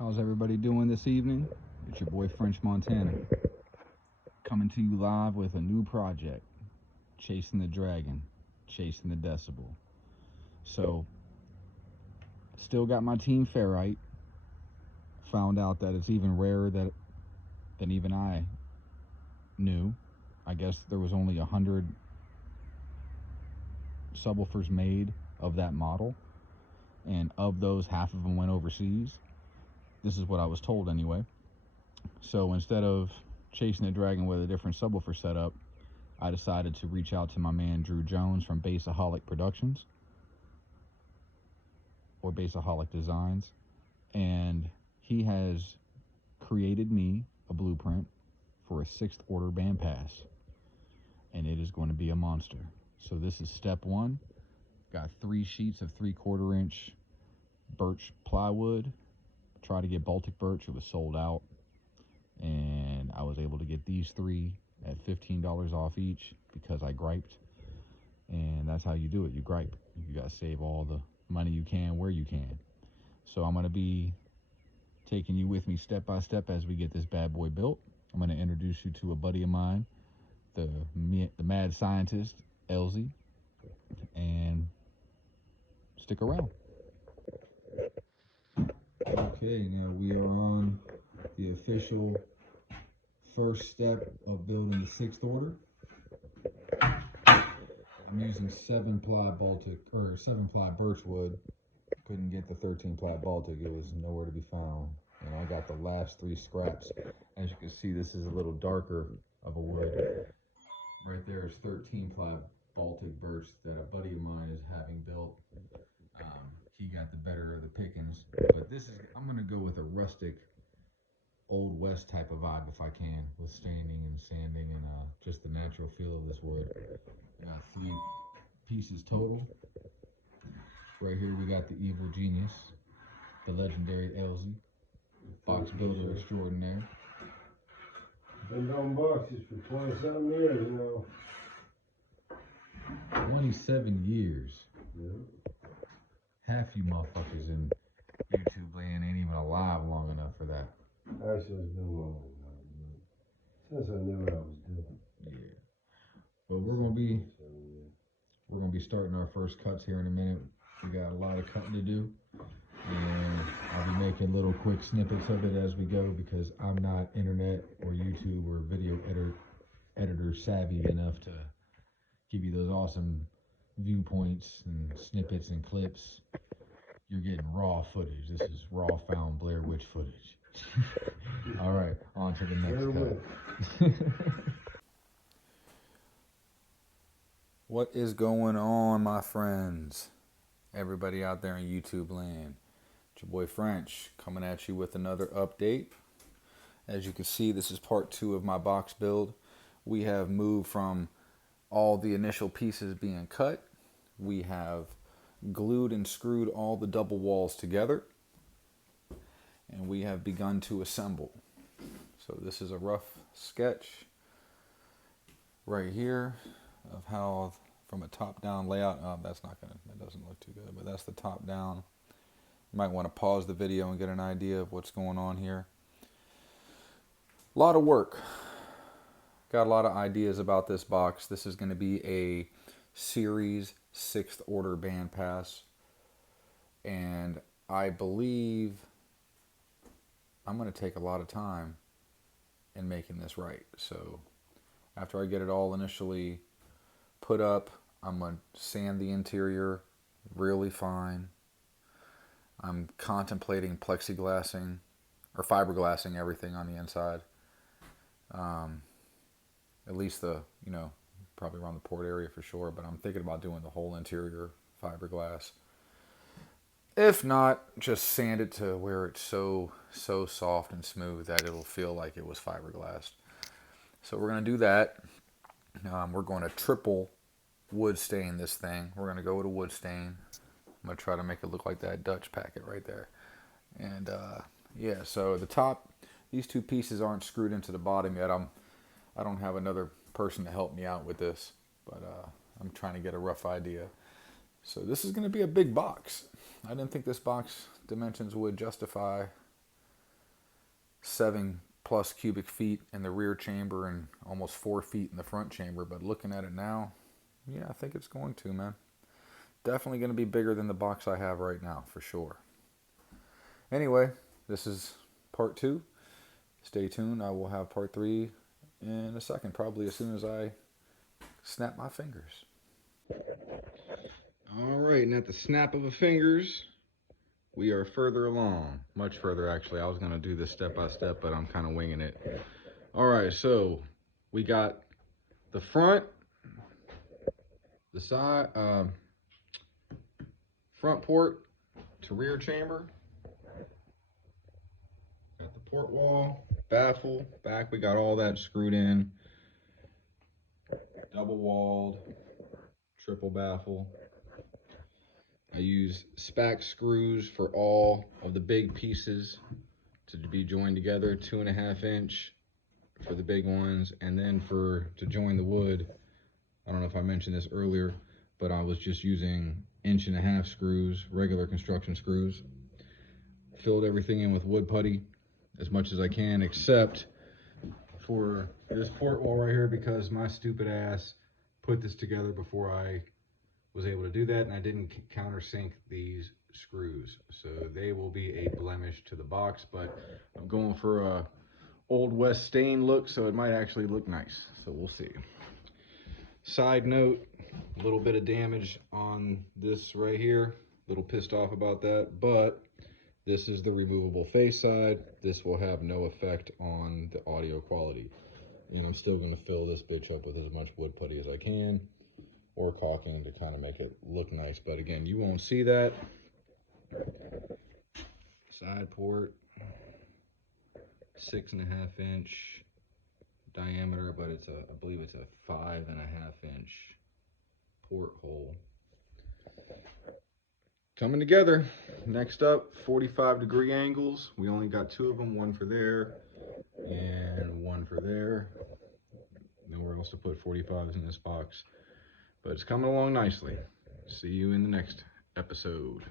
How's everybody doing this evening? It's your boy French Montana, coming to you live with a new project, Chasing the Dragon, Chasing the Decibel. So, still got my team ferrite. Found out that it's even rarer than even I knew. I guess there was only 100 subwoofers made of that model, and of those, half of them went overseas. This is what I was told anyway. So instead of chasing the dragon with a different subwoofer setup, I decided to reach out to my man Drew Jones from Bassaholic Productions, or Bassaholic Designs, and he has created me a blueprint for a 6th order bandpass, and it is going to be a monster. So this is step 1. Got 3 sheets of 3/4 inch birch plywood. Tried to get Baltic birch, it was sold out, and I was able to get these 3 at $15 off each because I griped. And that's how you do it. You gripe. You got to save all the money you can where you can. So I'm going to be taking you with me step by step as we get this bad boy built. I'm going to introduce you to a buddy of mine, the mad scientist, Elsie, and stick around. Okay, now we are on the official first step of building the 6th order. I'm using 7-ply birch wood. Couldn't get the 13-ply Baltic. It was nowhere to be found. And I got the last 3 scraps. As you can see, this is a little darker of a wood. Right there is 13-ply Baltic birch that a buddy of mine is having built. He got the better of the pickings. But I'm going to go with a rustic, Old West type of vibe if I can, with staining and sanding and just the natural feel of this wood. I got 3 pieces total. Right here we got the evil genius, the legendary Elsie, box builder extraordinaire. Been building boxes for 27 years, 27 years. Yeah. Half you motherfuckers in YouTube land ain't even alive long enough for that. Actually, it's been long enough, since I knew what I was doing. Yeah. But we're gonna be starting our first cuts here in a minute. We got a lot of cutting to do, and I'll be making little quick snippets of it as we go because I'm not internet or YouTube or video editor savvy enough to give you those awesome viewpoints and snippets and clips. You're getting raw footage. This is raw found Blair Witch footage. All right, on to the next cut. What is going on, my friends? Everybody out there in YouTube land. It's your boy French coming at you with another update. As you can see, this is part 2 of my box build. We have moved from all the initial pieces being cut. We have glued and screwed all the double walls together, and we have begun to assemble. So this is a rough sketch right here of how, from a top-down layout. That doesn't look too good, but that's the top-down. You might want to pause the video and get an idea of what's going on here. A lot of work. Got a lot of ideas about this box. This is going to be a series 6th order bandpass, and I believe I'm going to take a lot of time in making this right. So after I get it all initially put up, I'm going to sand the interior really fine. I'm contemplating plexiglassing or fiberglassing everything on the inside. At least probably around the port area for sure, but I'm thinking about doing the whole interior fiberglass. If not, just sand it to where it's so soft and smooth that it'll feel like it was fiberglassed. So we're going to do that. We're going to triple wood stain this thing. We're going to go with a wood stain. I'm going to try to make it look like that Dutch packet right there. And yeah, so the top, these 2 pieces aren't screwed into the bottom yet. I don't have another person to help me out with this, but I'm trying to get a rough idea. So this is going to be a big box. I didn't think this box dimensions would justify 7+ cubic feet in the rear chamber and almost 4 feet in the front chamber. But looking at it now, yeah, I think it's going to, man. Definitely going to be bigger than the box I have right now, for sure. Anyway, this is part 2. Stay tuned. I will have part 3 in a second, probably as soon as I snap my fingers. All right, and at the snap of the fingers, we are further along. Much further, actually. I was going to do this step by step, but I'm kind of winging it. All right, so we got the front, the side, front port to rear chamber. Got the port wall, baffle, back. We got all that screwed in. Double walled, triple baffle. I use SPAC screws for all of the big pieces to be joined together, 2.5 inch for the big ones, and then to join the wood, I don't know if I mentioned this earlier, but I was just using 1.5 inch screws, regular construction screws. Filled everything in with wood putty as much as I can, except for this port wall right here, because my stupid ass put this together before I was able to do that, and I didn't countersink these screws, so they will be a blemish to the box. But I'm going for a Old West stain look, so it might actually look nice, so we'll see. Side note, a little bit of damage on this right here, a little pissed off about that, but this is the removable face side. This will have no effect on the audio quality. And I'm still going to fill this bitch up with as much wood putty as I can, or caulking to kind of make it look nice. But again, you won't see that. Side port, 6.5 inch diameter, but it's I believe it's a 5.5 inch port hole. Coming together. Next up, 45-degree angles. We only got 2 of them, one for there and one for there. Nowhere else to put 45s in this box, but it's coming along nicely. See you in the next episode.